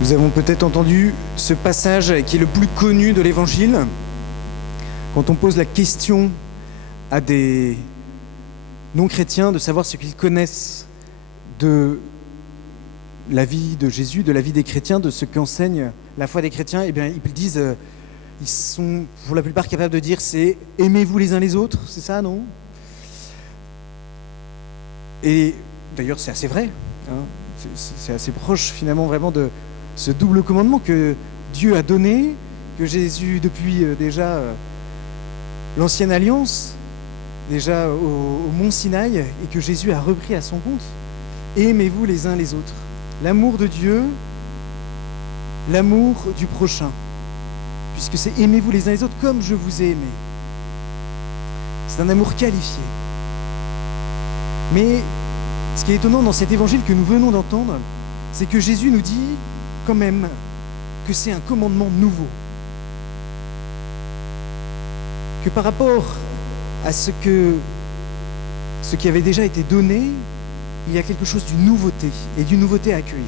Nous avons peut-être entendu ce passage qui est le plus connu de l'Évangile, quand on pose la question à des non-chrétiens de savoir ce qu'ils connaissent de la vie de Jésus, de la vie des chrétiens, de ce qu'enseigne la foi des chrétiens. Eh bien, ils disent, ils sont pour la plupart capables de dire, c'est « aimez-vous les uns les autres », c'est ça, non? Et d'ailleurs, c'est assez vrai, hein. C'est assez proche finalement vraiment de ce double commandement que Dieu a donné, que Jésus, depuis déjà l'ancienne alliance, déjà au mont Sinaï, et que Jésus a repris à son compte. Aimez-vous les uns les autres. L'amour de Dieu, l'amour du prochain, puisque c'est aimez-vous les uns les autres comme je vous ai aimé. C'est un amour qualifié. Mais ce qui est étonnant dans cet évangile que nous venons d'entendre, c'est que Jésus nous dit quand même que c'est un commandement nouveau. Que par rapport à ce qui avait déjà été donné, il y a quelque chose d'une nouveauté, et d'une nouveauté à accueillir.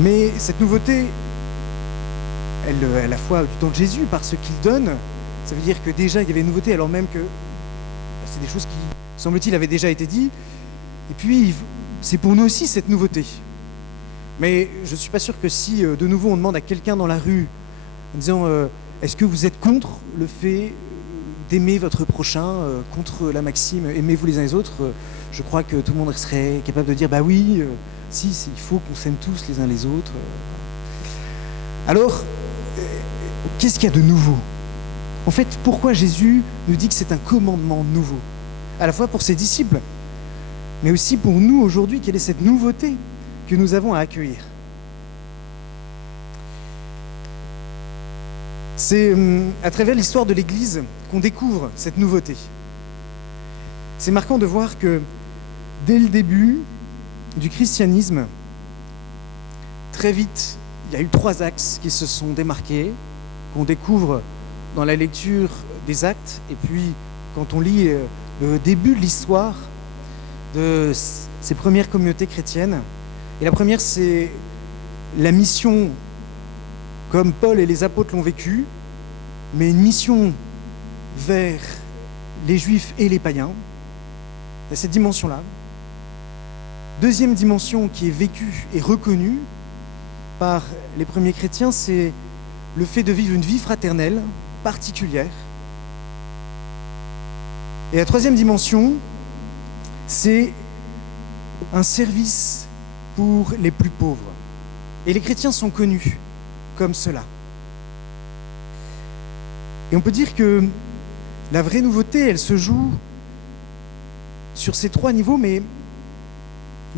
Mais cette nouveauté, elle à la fois du temps de Jésus, par ce qu'il donne, ça veut dire que déjà il y avait une nouveauté, alors même que c'est des choses qui, semble-t-il, avaient déjà été dites, et puis c'est pour nous aussi cette nouveauté. Mais je ne suis pas sûr que si de nouveau on demande à quelqu'un dans la rue, en disant est-ce que vous êtes contre le fait d'aimer votre prochain, contre la maxime aimez-vous les uns les autres, je crois que tout le monde serait capable de dire bah oui, si, il faut qu'on s'aime tous les uns les autres. Alors, qu'est-ce qu'il y a de nouveau? En fait, pourquoi Jésus nous dit que c'est un commandement nouveau? À la fois pour ses disciples, mais aussi pour nous aujourd'hui, quelle est cette nouveauté que nous avons à accueillir? C'est à travers l'histoire de l'Église qu'on découvre cette nouveauté. C'est marquant de voir que dès le début du christianisme, très vite, il y a eu 3 axes qui se sont démarqués, qu'on découvre dans la lecture des Actes, et puis quand on lit le début de l'histoire de ces premières communautés chrétiennes. Et la première, c'est la mission comme Paul et les apôtres l'ont vécu, mais une mission vers les juifs et les païens. Il y a cette dimension-là. Deuxième dimension qui est vécue et reconnue par les premiers chrétiens, c'est le fait de vivre une vie fraternelle particulière. Et la troisième dimension, c'est un service pour les plus pauvres. Et les chrétiens sont connus comme cela. Et on peut dire que la vraie nouveauté, elle se joue sur ces 3 niveaux, mais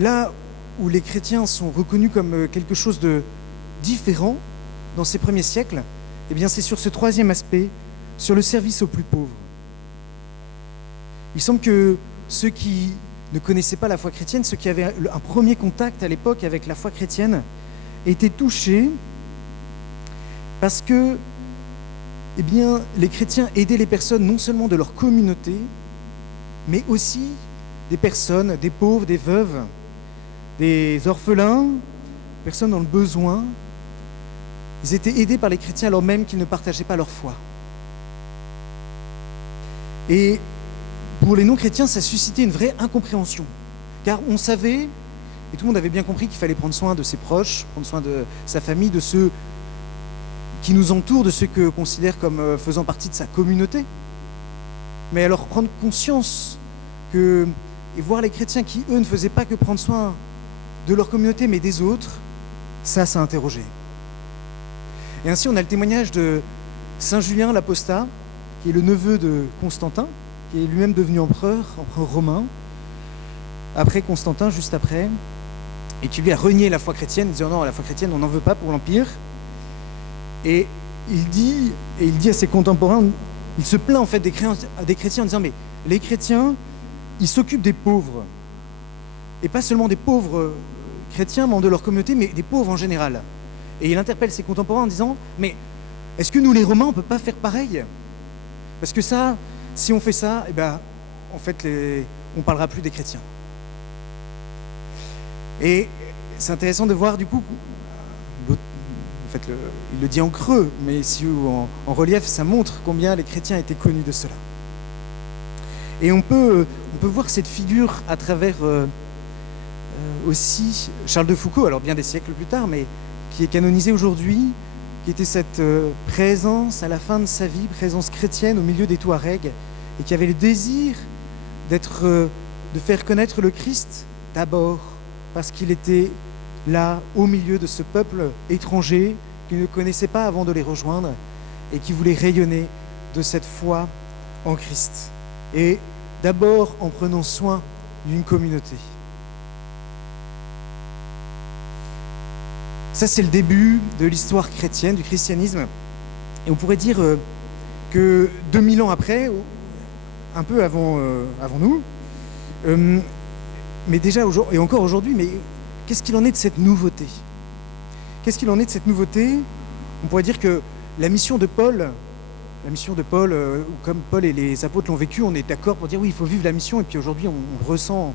là où les chrétiens sont reconnus comme quelque chose de différent dans ces premiers siècles, eh bien c'est sur ce 3e aspect, sur le service aux plus pauvres. Il semble que ceux qui ne connaissaient pas la foi chrétienne, ceux qui avaient un premier contact à l'époque avec la foi chrétienne, étaient touchés parce que eh bien, les chrétiens aidaient les personnes non seulement de leur communauté, mais aussi des personnes, des pauvres, des veuves, des orphelins, personnes dans le besoin. Ils étaient aidés par les chrétiens alors même qu'ils ne partageaient pas leur foi. Et pour les non-chrétiens, ça suscitait une vraie incompréhension. Car on savait, et tout le monde avait bien compris qu'il fallait prendre soin de ses proches, prendre soin de sa famille, de ceux qui nous entourent, de ceux qu'on considère comme faisant partie de sa communauté. Mais alors prendre conscience et voir les chrétiens qui, eux, ne faisaient pas que prendre soin de leur communauté, mais des autres, ça a interrogé. Et ainsi, on a le témoignage de Saint Julien l'Apostat, qui est le neveu de Constantin, qui est lui-même devenu empereur romain, après Constantin, juste après, et qui lui a renié la foi chrétienne, disant non, la foi chrétienne, on n'en veut pas pour l'Empire. Et il dit à ses contemporains, il se plaint en fait des chrétiens en disant mais les chrétiens, ils s'occupent des pauvres. Et pas seulement des pauvres chrétiens, membres de leur communauté, mais des pauvres en général. Et il interpelle ses contemporains en disant mais est-ce que nous les Romains, on ne peut pas faire pareil? Parce que ça, si on fait ça, eh ben, en fait, on ne parlera plus des chrétiens. Et c'est intéressant de voir du coup, en fait, il le dit en creux, mais si en relief, ça montre combien les chrétiens étaient connus de cela. Et on peut voir cette figure à travers aussi Charles de Foucauld, alors bien des siècles plus tard, mais qui est canonisé aujourd'hui, qui était cette présence à la fin de sa vie, présence chrétienne au milieu des Touaregs, et qui avait le désir de faire connaître le Christ d'abord parce qu'il était là au milieu de ce peuple étranger qu'il ne connaissait pas avant de les rejoindre et qui voulait rayonner de cette foi en Christ. Et d'abord en prenant soin d'une communauté. Ça, c'est le début de l'histoire chrétienne, du christianisme. Et on pourrait dire que 2000 ans après, un peu avant nous, mais déjà et encore aujourd'hui, mais qu'est-ce qu'il en est de cette nouveauté ? Qu'est-ce qu'il en est de cette nouveauté ? On pourrait dire que la mission de Paul, comme Paul et les apôtres l'ont vécu, on est d'accord pour dire oui, il faut vivre la mission, et puis aujourd'hui on le ressent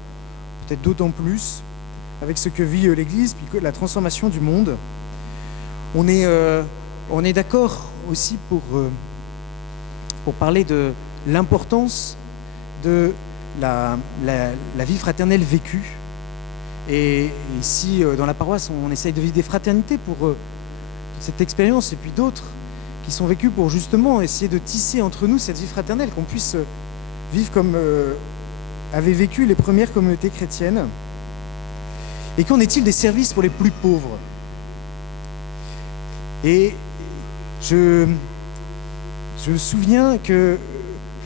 peut-être d'autant plus avec ce que vit l'Église, puis la transformation du monde. On est d'accord aussi pour parler de l'importance de la vie fraternelle vécue. Et ici, dans la paroisse, on essaye de vivre des fraternités pour cette expérience, et puis d'autres qui sont vécues pour justement essayer de tisser entre nous cette vie fraternelle, qu'on puisse vivre comme avaient vécu les premières communautés chrétiennes. Et qu'en est-il des services pour les plus pauvres ? Et je me souviens que,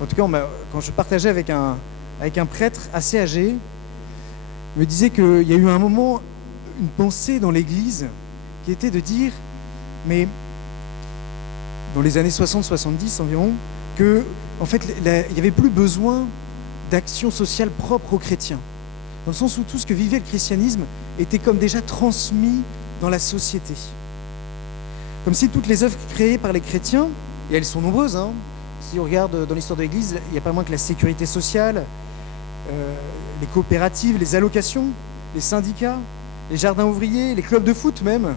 en tout cas, quand je partageais avec un prêtre assez âgé, il me disait qu'il y a eu un moment, une pensée dans l'Église qui était de dire, mais dans les années 60-70 environ, que en fait, il n'y avait plus besoin d'action sociale propre aux chrétiens. Dans le sens où tout ce que vivait le christianisme était comme déjà transmis dans la société. Comme si toutes les œuvres créées par les chrétiens, et elles sont nombreuses, hein, si on regarde dans l'histoire de l'Église, il n'y a pas moins que la sécurité sociale, les coopératives, les allocations, les syndicats, les jardins ouvriers, les clubs de foot même.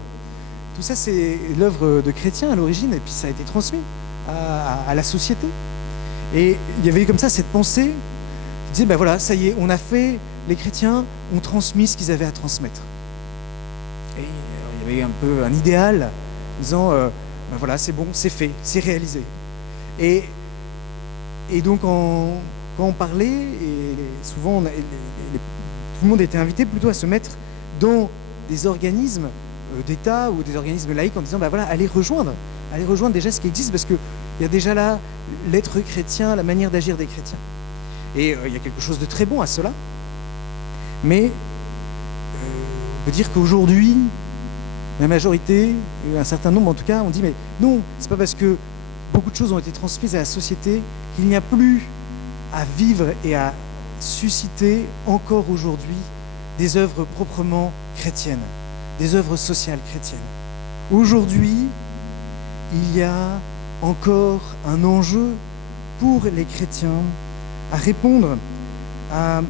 Tout ça, c'est l'œuvre de chrétiens à l'origine, et puis ça a été transmis à la société. Et il y avait comme ça cette pensée qui disait, ben voilà, ça y est, on a fait... Les chrétiens ont transmis ce qu'ils avaient à transmettre. Et il y avait un peu un idéal, disant, ben voilà, c'est bon, c'est fait, c'est réalisé. Et donc, quand on parlait, et souvent, tout le monde était invité plutôt à se mettre dans des organismes d'État ou des organismes laïques en disant, ben voilà, allez rejoindre déjà ce qui existe, parce qu'il y a déjà là l'être chrétien, la manière d'agir des chrétiens. Et il y a quelque chose de très bon à cela. Mais on peut dire qu'aujourd'hui, la majorité, un certain nombre en tout cas, on dit mais non, c'est pas parce que beaucoup de choses ont été transmises à la société qu'il n'y a plus à vivre et à susciter encore aujourd'hui des œuvres proprement chrétiennes, des œuvres sociales chrétiennes. Aujourd'hui, il y a encore un enjeu pour les chrétiens à répondre à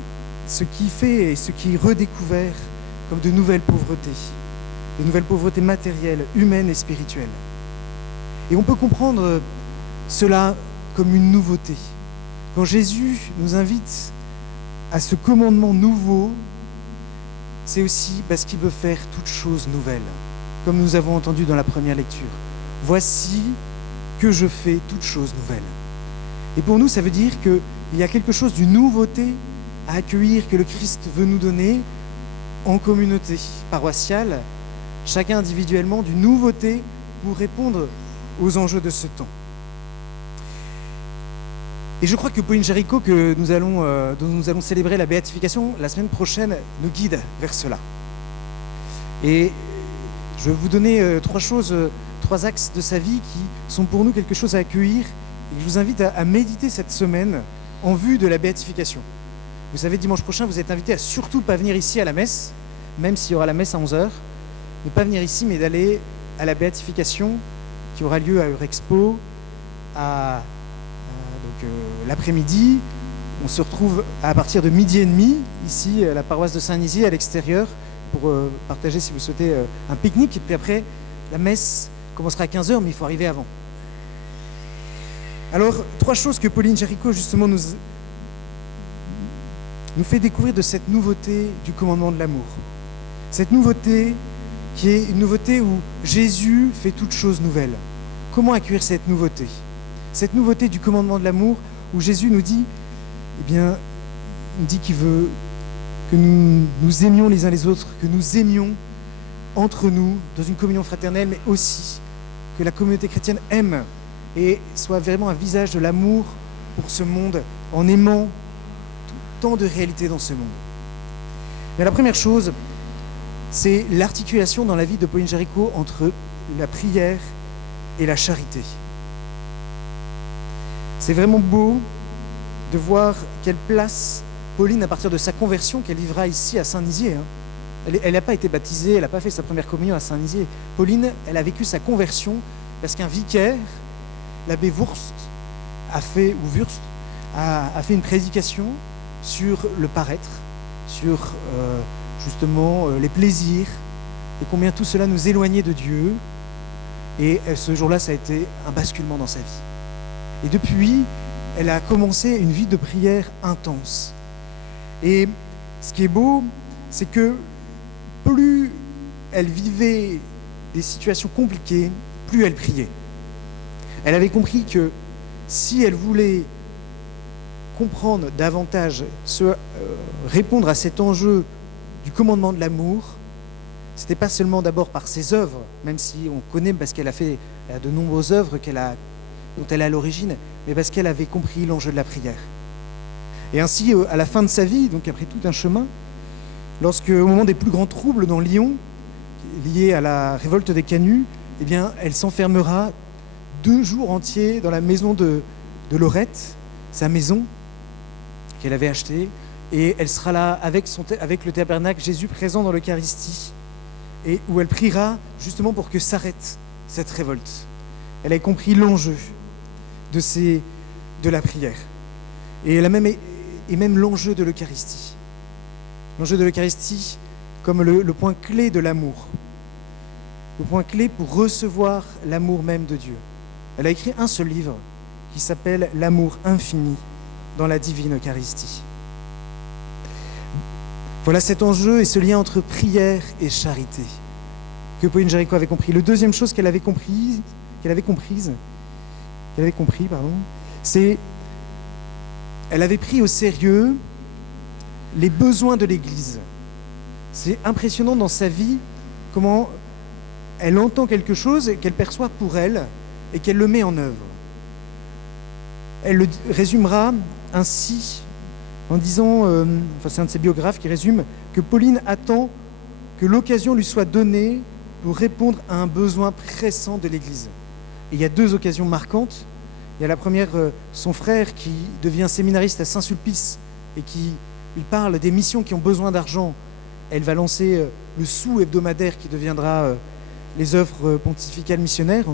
ce qui fait et ce qui est redécouvert comme de nouvelles pauvretés matérielles, humaines et spirituelles. Et on peut comprendre cela comme une nouveauté. Quand Jésus nous invite à ce commandement nouveau, c'est aussi parce qu'il veut faire toutes choses nouvelles, comme nous avons entendu dans la première lecture. Voici que je fais toutes choses nouvelles. Et pour nous, ça veut dire qu'il y a quelque chose d'une nouveauté à accueillir que le Christ veut nous donner en communauté paroissiale, chacun individuellement, d'une nouveauté pour répondre aux enjeux de ce temps. Et je crois que Pauline Jaricot, dont nous allons célébrer la béatification la semaine prochaine, nous guide vers cela. Et je vais vous donner trois axes de sa vie qui sont pour nous quelque chose à accueillir et que je vous invite à méditer cette semaine en vue de la béatification. Vous savez, dimanche prochain, vous êtes invités à surtout pas venir ici à la messe, même s'il y aura la messe à 11h, ne pas venir ici, mais d'aller à la béatification qui aura lieu à Eurexpo l'après-midi. On se retrouve à partir de 12h30 ici à la paroisse de Saint-Nizier à l'extérieur pour partager, si vous souhaitez, un pique-nique. Et puis après, la messe commencera à 15h, mais il faut arriver avant. Alors, 3 choses que Pauline Jaricot, justement, nous fait découvrir de cette nouveauté du commandement de l'amour. Cette nouveauté qui est une nouveauté où Jésus fait toutes choses nouvelles. Comment accueillir cette nouveauté? Cette nouveauté du commandement de l'amour où Jésus nous dit, eh bien, il dit qu'il veut que nous aimions les uns les autres, que nous aimions entre nous dans une communion fraternelle, mais aussi que la communauté chrétienne aime et soit vraiment un visage de l'amour pour ce monde en aimant tant de réalités dans ce monde. Mais la première chose, c'est l'articulation dans la vie de Pauline Jaricot entre la prière et la charité. C'est vraiment beau de voir quelle place Pauline, à partir de sa conversion qu'elle vivra ici à Saint-Nizier. Elle n'a pas été baptisée, elle n'a pas fait sa première communion à Saint-Nizier. Pauline, elle a vécu sa conversion parce qu'un vicaire, l'abbé Wurst, a fait une prédication sur le paraître, sur justement les plaisirs et combien tout cela nous éloignait de Dieu. Et ce jour-là, ça a été un basculement dans sa vie. Et depuis, elle a commencé une vie de prière intense. Et ce qui est beau, c'est que plus elle vivait des situations compliquées, plus elle priait. Elle avait compris que si elle voulait comprendre davantage, répondre à cet enjeu du commandement de l'amour, c'était pas seulement d'abord par ses œuvres, même si on connaît parce qu'elle a fait de nombreuses œuvres dont elle est à l'origine, mais parce qu'elle avait compris l'enjeu de la prière. Et ainsi, à la fin de sa vie, donc après tout un chemin, au moment des plus grands troubles dans Lyon, liés à la révolte des Canuts, eh bien, elle s'enfermera 2 jours entiers dans la maison de Lorette, sa maison qu'elle avait achetée, et elle sera là avec le tabernacle, Jésus présent dans l'Eucharistie, et où elle priera justement pour que s'arrête cette révolte. Elle a compris l'enjeu de la prière. Et même l'enjeu de l'Eucharistie. L'enjeu de l'Eucharistie comme le point clé de l'amour. Le point clé pour recevoir l'amour même de Dieu. Elle a écrit un seul livre qui s'appelle « L'amour infini dans la divine Eucharistie ». Voilà cet enjeu et ce lien entre prière et charité que Pauline Jaricot avait compris. La deuxième chose qu'elle avait compris, c'est elle avait pris au sérieux les besoins de l'Église. C'est impressionnant dans sa vie comment elle entend quelque chose qu'elle perçoit pour elle et qu'elle le met en œuvre. Elle le résumera ainsi en disant, c'est un de ses biographes qui résume, que Pauline attend que l'occasion lui soit donnée pour répondre à un besoin pressant de l'Église. Et il y a 2 occasions marquantes. Il y a la première, son frère qui devient séminariste à Saint-Sulpice et qui lui parle des missions qui ont besoin d'argent. Elle va lancer le sou hebdomadaire qui deviendra les œuvres pontificales missionnaires.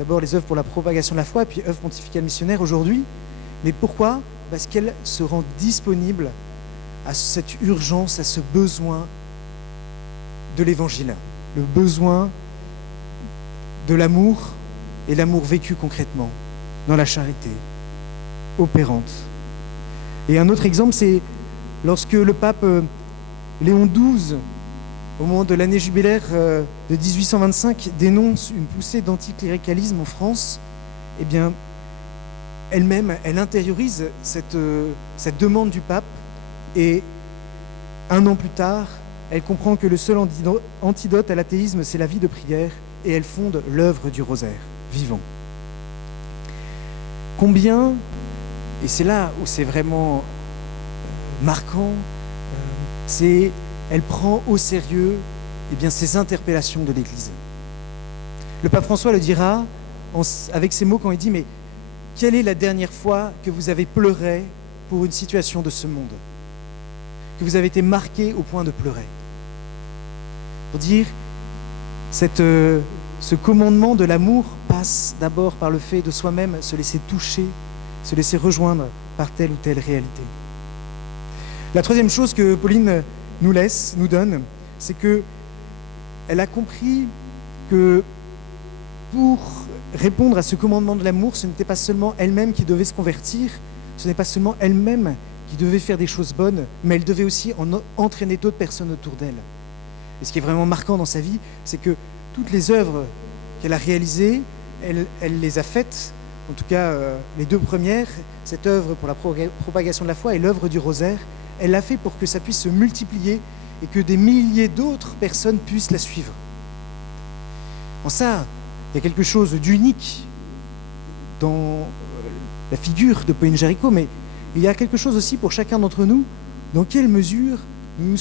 D'abord les œuvres pour la propagation de la foi, puis œuvres pontificales missionnaires aujourd'hui. Mais pourquoi ? Parce qu'elle se rend disponible à cette urgence, à ce besoin de l'Évangile, le besoin de l'amour et l'amour vécu concrètement dans la charité opérante. Et un autre exemple, c'est lorsque le pape Léon XII, au moment de l'année jubilaire de 1825, dénonce une poussée d'anticléricalisme en France, eh bien, elle-même, elle intériorise cette demande du pape et 1 an plus tard, elle comprend que le seul antidote à l'athéisme, c'est la vie de prière et elle fonde l'œuvre du rosaire vivant. Combien, et c'est là où c'est vraiment marquant, elle prend au sérieux ces interpellations de l'Église. Le pape François le dira avec ces mots quand il dit « Mais quelle est la dernière fois que vous avez pleuré pour une situation de ce monde ? Que vous avez été marqué au point de pleurer ?» Pour dire, ce commandement de l'amour passe d'abord par le fait de soi-même se laisser toucher, se laisser rejoindre par telle ou telle réalité. La troisième chose que Pauline nous donne, c'est que elle a compris que pour répondre à ce commandement de l'amour, ce n'était pas seulement elle-même qui devait se convertir, ce n'est pas seulement elle-même qui devait faire des choses bonnes, mais elle devait aussi entraîner d'autres personnes autour d'elle. Et ce qui est vraiment marquant dans sa vie, c'est que toutes les œuvres qu'elle a réalisées, elle les a faites, en tout cas les deux premières, cette œuvre pour la propagation de la foi et l'œuvre du rosaire, elle l'a fait pour que ça puisse se multiplier et que des milliers d'autres personnes puissent la suivre. En ça, il y a quelque chose d'unique dans la figure de Pauline Jaricot, mais il y a quelque chose aussi pour chacun d'entre nous, dans quelle mesure nous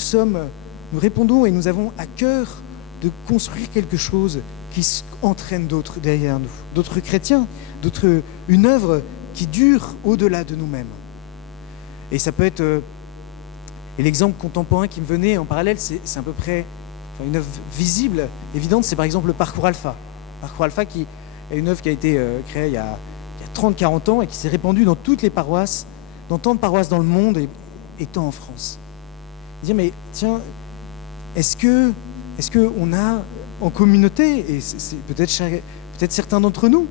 répondons et nous avons à cœur de construire quelque chose qui entraîne d'autres derrière nous, d'autres chrétiens, une œuvre qui dure au-delà de nous-mêmes. Et ça peut être... et l'exemple contemporain qui me venait en parallèle, c'est à peu près une œuvre visible, évidente, c'est par exemple le Parcours Alpha. Parcours Alpha qui est une œuvre qui a été créée il y a 30-40 ans et qui s'est répandue dans toutes les paroisses, dans tant de paroisses dans le monde et tant en France. Dire mais tiens, est-ce que on a en communauté, et c'est peut-être certains d'entre nous,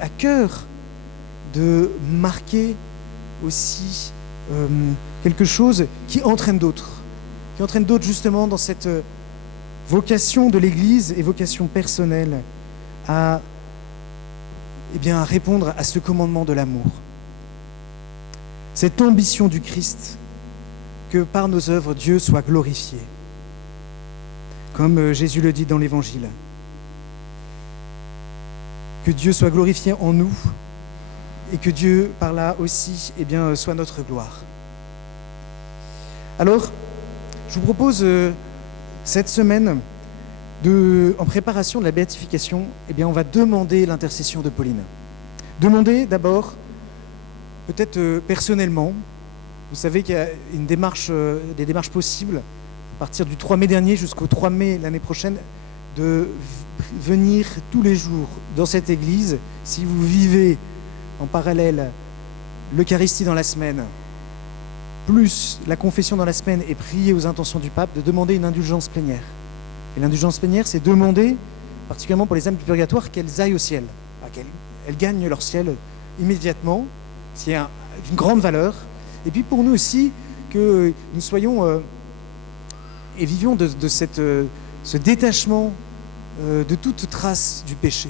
à cœur de marquer aussi quelque chose qui entraîne d'autres justement dans cette vocation de l'Église et vocation personnelle à répondre à ce commandement de l'amour. Cette ambition du Christ que par nos œuvres Dieu soit glorifié, comme Jésus le dit dans l'Évangile. Que Dieu soit glorifié en nous et que Dieu, par là aussi, soit notre gloire. Alors, je vous propose cette semaine, en préparation de la béatification, on va demander l'intercession de Pauline. Demander d'abord, peut-être personnellement, vous savez qu'il y a des démarches possibles, à partir du 3 mai dernier jusqu'au 3 mai l'année prochaine, de venir tous les jours dans cette église, si vous vivez en parallèle l'Eucharistie dans la semaine, plus la confession dans la semaine et prier aux intentions du pape, de demander une indulgence plénière. Et l'indulgence plénière, c'est demander, particulièrement pour les âmes du purgatoire, qu'elles aillent au ciel, qu'elles gagnent leur ciel immédiatement, ce qui est d'une grande valeur. Et puis pour nous aussi, que nous soyons et vivions de ce détachement de toute trace du péché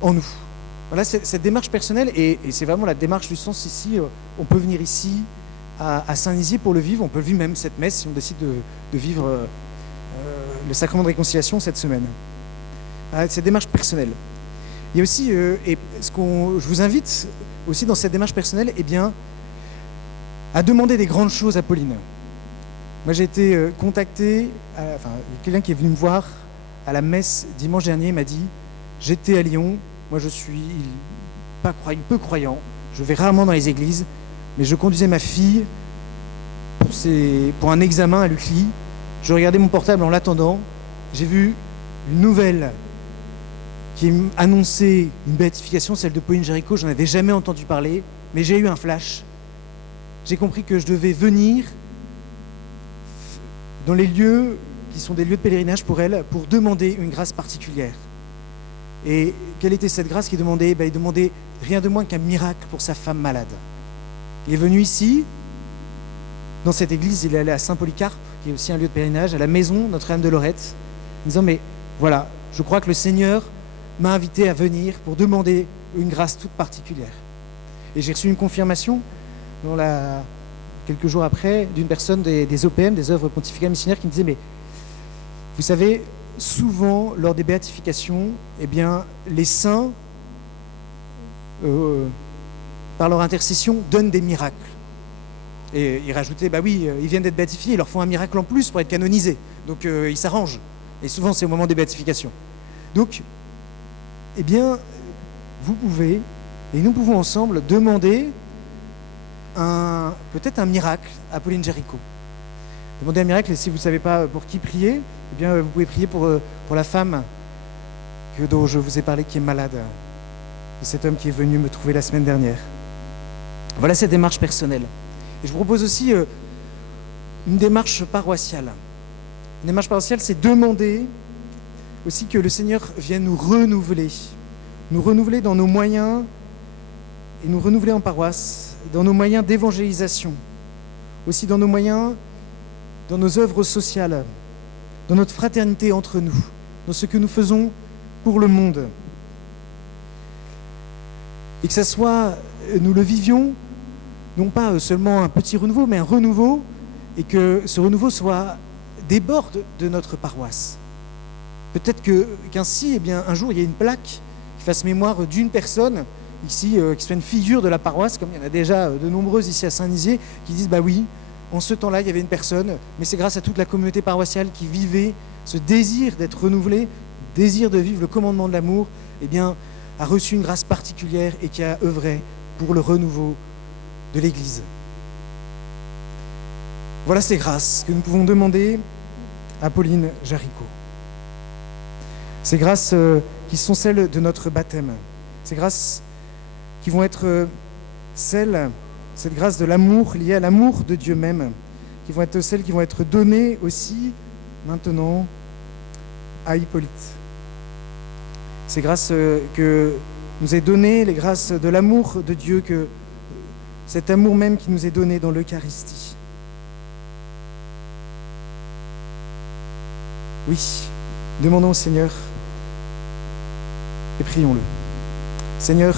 en nous. Voilà cette démarche personnelle, et c'est vraiment la démarche du sens ici. On peut venir ici à Saint-Nizier pour le vivre, on peut le vivre même cette messe si on décide de vivre le sacrement de réconciliation cette semaine. Cette démarche personnelle. Il y a aussi, je vous invite aussi dans cette démarche personnelle, à demander des grandes choses à Pauline. Moi j'ai été contacté, quelqu'un qui est venu me voir à la messe dimanche dernier m'a dit « J'étais à Lyon, moi je suis peu croyant, je vais rarement dans les églises, mais je conduisais ma fille pour un examen à l'UCLI, je regardais mon portable en l'attendant, j'ai vu une nouvelle qui annonçait une béatification, celle de Pauline Jaricot, je n'en avais jamais entendu parler, mais j'ai eu un flash. J'ai compris que je devais venir dans les lieux qui sont des lieux de pèlerinage pour elle, pour demander une grâce particulière. Et quelle était cette grâce qu'il demandait ? Il demandait rien de moins qu'un miracle pour sa femme malade. Il est venu ici, dans cette église, il est allé à Saint-Polycarpe, qui est aussi un lieu de pèlerinage, à la maison Notre-Dame de Lorette, en disant « Mais voilà, je crois que le Seigneur m'a invité à venir pour demander une grâce toute particulière. » Et j'ai reçu une confirmation quelques jours après, d'une personne des OPM, des œuvres pontificales missionnaires, qui me disait « Mais vous savez, souvent, lors des béatifications, les saints, par leur intercession, donnent des miracles. » Et il rajoutait « Bah oui, ils viennent d'être béatifiés, ils leur font un miracle en plus pour être canonisés. Donc ils s'arrangent. Et souvent, c'est au moment des béatifications. » Donc, vous pouvez, et nous pouvons ensemble, demander peut-être un miracle à Pauline Jaricot. Demandez un miracle, et si vous ne savez pas pour qui prier, vous pouvez prier pour la femme dont je vous ai parlé, qui est malade. Et cet homme qui est venu me trouver la semaine dernière. Voilà cette démarche personnelle. Et je vous propose aussi une démarche paroissiale. Une démarche paroissiale, c'est demander aussi que le Seigneur vienne nous renouveler dans nos moyens, et nous renouveler en paroisse, dans nos moyens d'évangélisation, aussi dans nos moyens, dans nos œuvres sociales, dans notre fraternité entre nous, dans ce que nous faisons pour le monde. Et que ça soit, nous le vivions, non pas seulement un petit renouveau, mais un renouveau, et que ce renouveau déborde de notre paroisse. Peut-être qu'ainsi, un jour, il y a une plaque qui fasse mémoire d'une personne, ici, qui soit une figure de la paroisse, comme il y en a déjà de nombreuses ici à Saint-Nizier, qui disent, bah oui, en ce temps-là, il y avait une personne, mais c'est grâce à toute la communauté paroissiale qui vivait ce désir d'être renouvelé, désir de vivre le commandement de l'amour, a reçu une grâce particulière et qui a œuvré pour le renouveau de l'Église. Voilà ces grâces que nous pouvons demander à Pauline Jaricot. Ces grâces qui sont celles de notre baptême. Ces grâces qui vont être cette grâce de l'amour liée à l'amour de Dieu même, qui vont être celles qui vont être données aussi maintenant à Hippolyte. Ces grâces que nous est données, les grâces de l'amour de Dieu, cet amour même qui nous est donné dans l'Eucharistie. Oui, demandons au Seigneur et prions-le. Seigneur,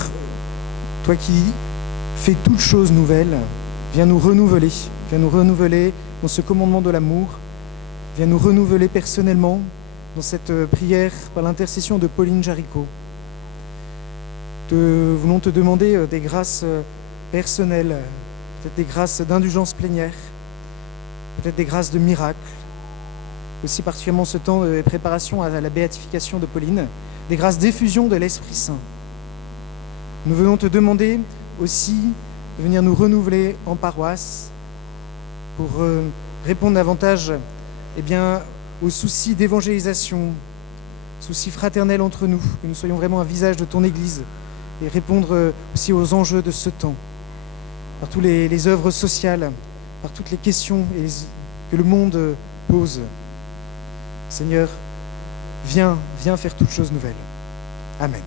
toi qui fais toutes choses nouvelles, viens nous renouveler dans ce commandement de l'amour, viens nous renouveler personnellement dans cette prière par l'intercession de Pauline Jaricot. Nous voulons te demander des grâces personnelles, peut-être des grâces d'indulgence plénière, peut-être des grâces de miracle, aussi particulièrement ce temps de préparation à la béatification de Pauline, des grâces d'effusion de l'Esprit Saint. Nous venons te demander aussi de venir nous renouveler en paroisse pour répondre davantage aux soucis d'évangélisation, soucis fraternels entre nous, que nous soyons vraiment un visage de ton Église et répondre aussi aux enjeux de ce temps, par toutes les œuvres sociales, par toutes les questions que le monde pose. Seigneur, viens faire toutes choses nouvelles. Amen.